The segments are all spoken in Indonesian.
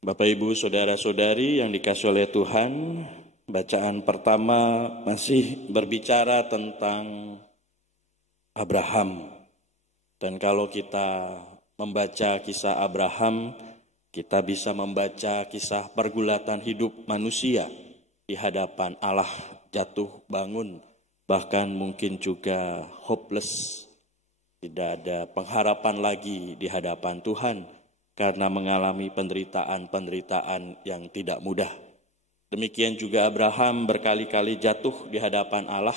Bapak, Ibu, Saudara-saudari yang dikasihi oleh Tuhan, bacaan pertama masih berbicara tentang Abraham. Dan kalau kita membaca kisah Abraham, kita bisa membaca kisah pergulatan hidup manusia di hadapan Allah, jatuh bangun, bahkan mungkin juga hopeless. Tidak ada pengharapan lagi di hadapan Tuhan karena mengalami penderitaan-penderitaan yang tidak mudah. Demikian juga Abraham berkali-kali jatuh di hadapan Allah,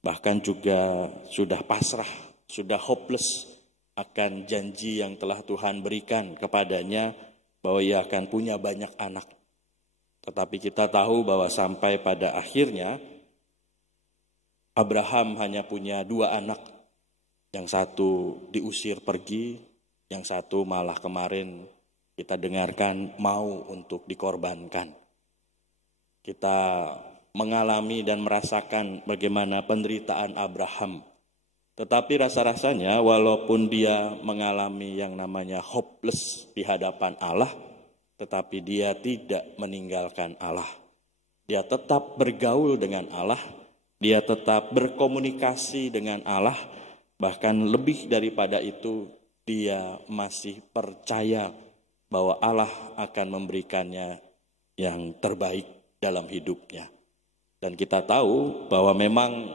bahkan juga sudah pasrah, sudah hopeless akan janji yang telah Tuhan berikan kepadanya bahwa ia akan punya banyak anak. Tetapi kita tahu bahwa sampai pada akhirnya Abraham hanya punya 2 anak. Yang satu diusir pergi, yang satu malah kemarin kita dengarkan mau untuk dikorbankan. Kita mengalami dan merasakan bagaimana penderitaan Abraham. Tetapi rasa-rasanya walaupun dia mengalami yang namanya hopeless di hadapan Allah, tetapi dia tidak meninggalkan Allah. Dia tetap bergaul dengan Allah, dia tetap berkomunikasi dengan Allah, bahkan lebih daripada itu dia masih percaya bahwa Allah akan memberikannya yang terbaik dalam hidupnya. Dan kita tahu bahwa memang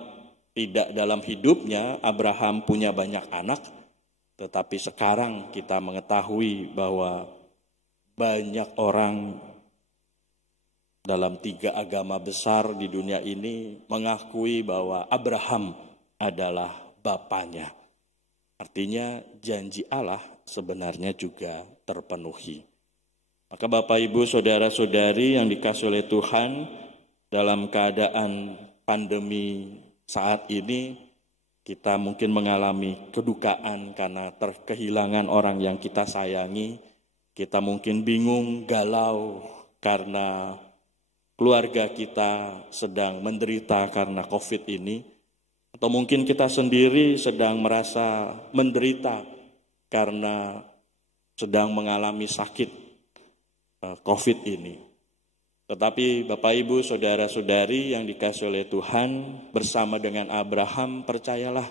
tidak dalam hidupnya Abraham punya banyak anak, tetapi sekarang kita mengetahui bahwa banyak orang dalam 3 agama besar di dunia ini mengakui bahwa Abraham adalah bapaknya. Artinya janji Allah sebenarnya juga terpenuhi. Maka Bapak, Ibu, Saudara-saudari yang dikasihi oleh Tuhan, dalam keadaan pandemi saat ini kita mungkin mengalami kedukaan karena kehilangan orang yang kita sayangi. Kita mungkin bingung, galau karena keluarga kita sedang menderita karena COVID ini. Atau mungkin kita sendiri sedang merasa menderita karena sedang mengalami sakit COVID ini. Tetapi Bapak, Ibu, Saudara-saudari yang dikasihi oleh Tuhan, bersama dengan Abraham percayalah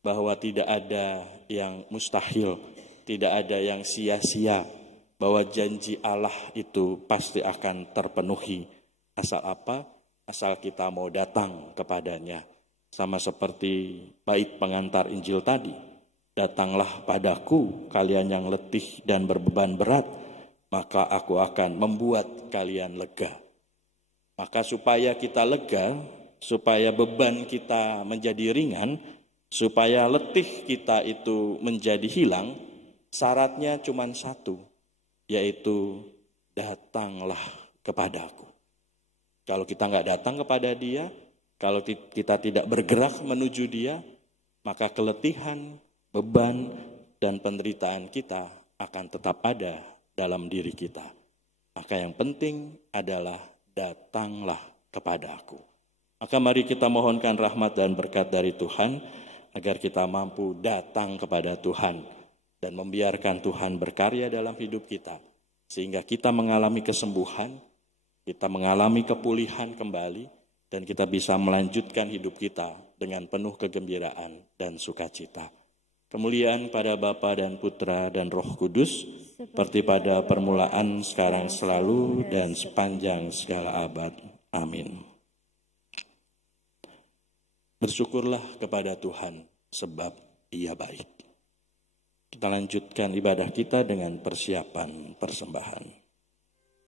bahwa tidak ada yang mustahil, tidak ada yang sia-sia, bahwa janji Allah itu pasti akan terpenuhi. Asal apa? Asal kita mau datang kepadanya. Sama seperti bait pengantar Injil tadi, datanglah padaku kalian yang letih dan berbeban berat, maka aku akan membuat kalian lega. Maka supaya kita lega, supaya beban kita menjadi ringan, supaya letih kita itu menjadi hilang, syaratnya cuma satu, yaitu datanglah kepadaku. Kalau kita nggak datang kepada Dia, kalau kita tidak bergerak menuju Dia, maka keletihan, beban, dan penderitaan kita akan tetap ada dalam diri kita. Maka yang penting adalah datanglah kepada aku. Maka mari kita mohonkan rahmat dan berkat dari Tuhan, agar kita mampu datang kepada Tuhan dan membiarkan Tuhan berkarya dalam hidup kita, sehingga kita mengalami kesembuhan, kita mengalami kepulihan kembali, dan kita bisa melanjutkan hidup kita dengan penuh kegembiraan dan sukacita. Kemuliaan pada Bapa dan Putra dan Roh Kudus, seperti pada permulaan, sekarang, selalu, dan sepanjang segala abad. Amin. Bersyukurlah kepada Tuhan, sebab Ia baik. Kita lanjutkan ibadah kita dengan persiapan persembahan.